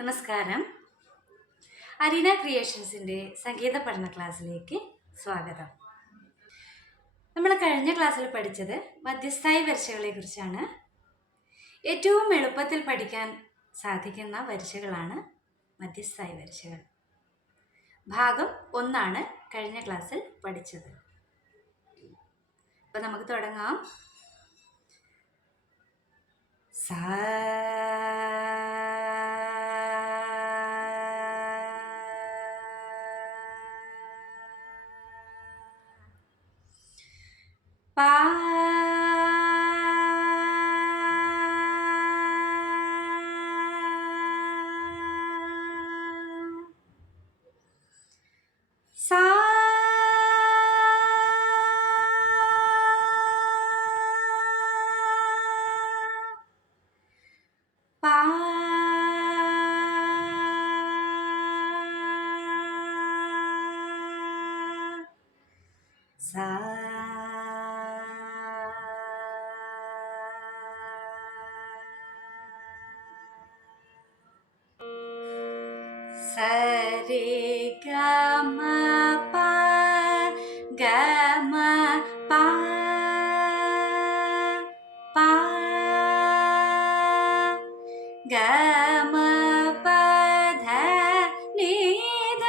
നമസ്കാരം. അരീന ക്രിയേഷൻസിൻ്റെ സംഗീത പഠന ക്ലാസ്സിലേക്ക് സ്വാഗതം. നമ്മൾ കഴിഞ്ഞ ക്ലാസ്സിൽ പഠിച്ചത് മധ്യസ്ഥായി വരിശകളെ കുറിച്ചാണ്. ഏറ്റവും എളുപ്പത്തിൽ പഠിക്കാൻ സാധിക്കുന്ന വരിശകളാണ് മധ്യസ്ഥായി വരിശകൾ. ഭാഗം 1 കഴിഞ്ഞ ക്ലാസ്സിൽ പഠിച്ചത്. അപ്പോൾ നമുക്ക് തുടങ്ങാം. പാ സാ പാ സാ സരി ഗമ പ ഗമ പ പ ഗമ പ ധ നി ധ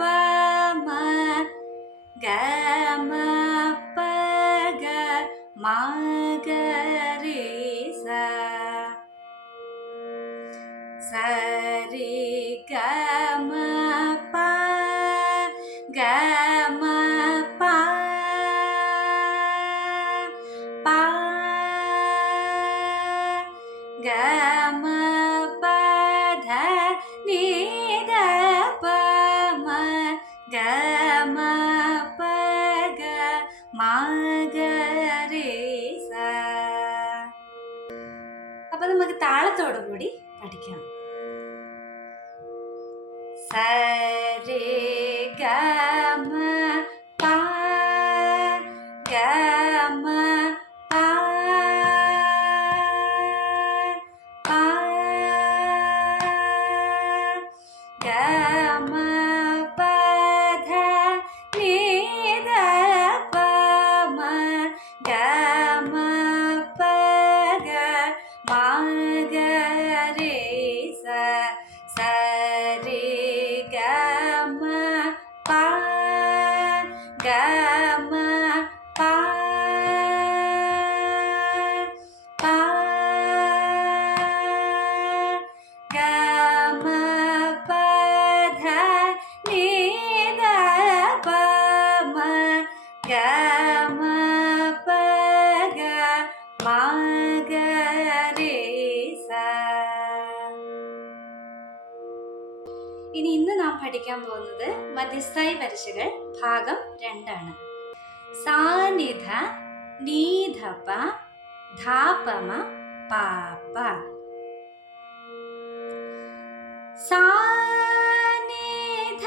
പ മ ഗമ പ ഗ മ ഗ രി സ സരി ഗമ പ ഗമ പ പ ഗമ പ ധ നി ധ പ മ ഗമ പ ഗ മ ഗ രി സ. അപ്പോൾ നമുക്ക് താളത്തോടു കൂടി പഠിക്കാം. സരി ഗമ പ ഗമ പ പ ഗമ പ ധ നി ധ പ മ ഗമ പ ഗ മ ഗ രി സ. സരി ഗമ പ ഗമ പ പ ഗമ പ ധ നി ധ പ മ ഗമ പ ഗ മ ഗ രി സ. ഇന്ന് നാം പഠിക്കാൻ പോകുന്നത് മധ്യസ്ഥായി വരിശകൾ ഭാഗം 2. സാനിധ നീധപ ധാപമ പാപ. സാനിധ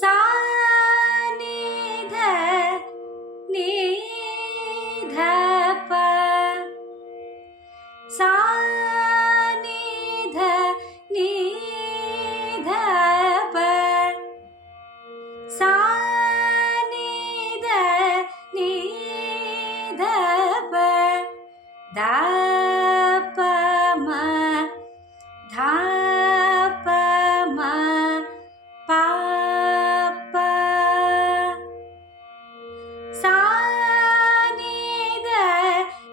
സാനിധ നീധപ സാനിധ നീധ പ സാനിധ നീധ പ ധ പ മ ധ പ മ പ പ സാനിധ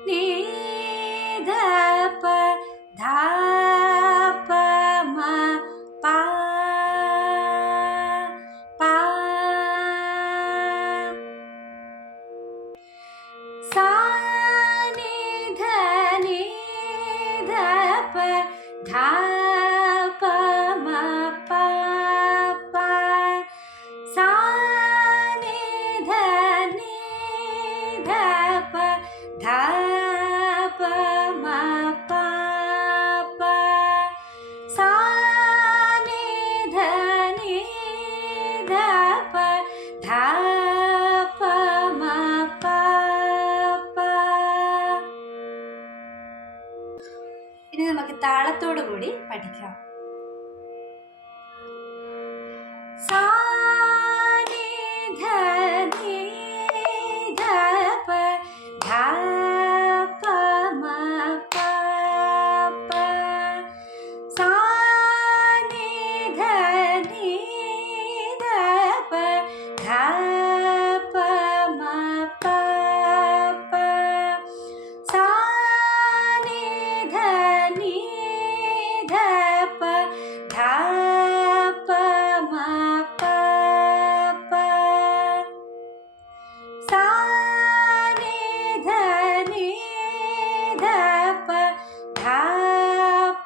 നീധ പ ധ പ മ പ പ സാനിധ നീധ പ ധ പ മ പ പ സാനിധ നീധ പ ധ പ മ പ പ സാനിധ നീധ പ ധ പ മ പ പ. ഇനി നമുക്ക് താളത്തോടു കൂടി പഠിക്കാം. സാ നി ധ നി ധ പ ധ പ മ പ പ. സാ നി ധ നി ധ പ ധ പ മ പ പ. സാ നി ധ നി ധ പ ധ പ മ പ പ. സാ നി ധ നി ധ പ ധ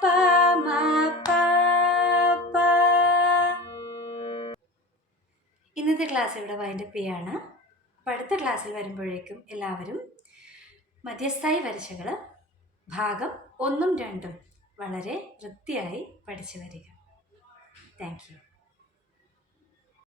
പ മ പ പ. ഇന്നത്തെ ക്ലാസ് ഇവിടെ വൈൻഡപ്പ് ചെയ്യാണ്. അപ്പോൾ അടുത്ത ക്ലാസ്സിൽ വരുമ്പോഴേക്കും എല്ലാവരും മധ്യസ്ഥായി വരിശകൾ ഭാഗം 1ഉം 2ഉം വളരെ വൃത്തിയായി പഠിച്ചു വരിക. Thank you.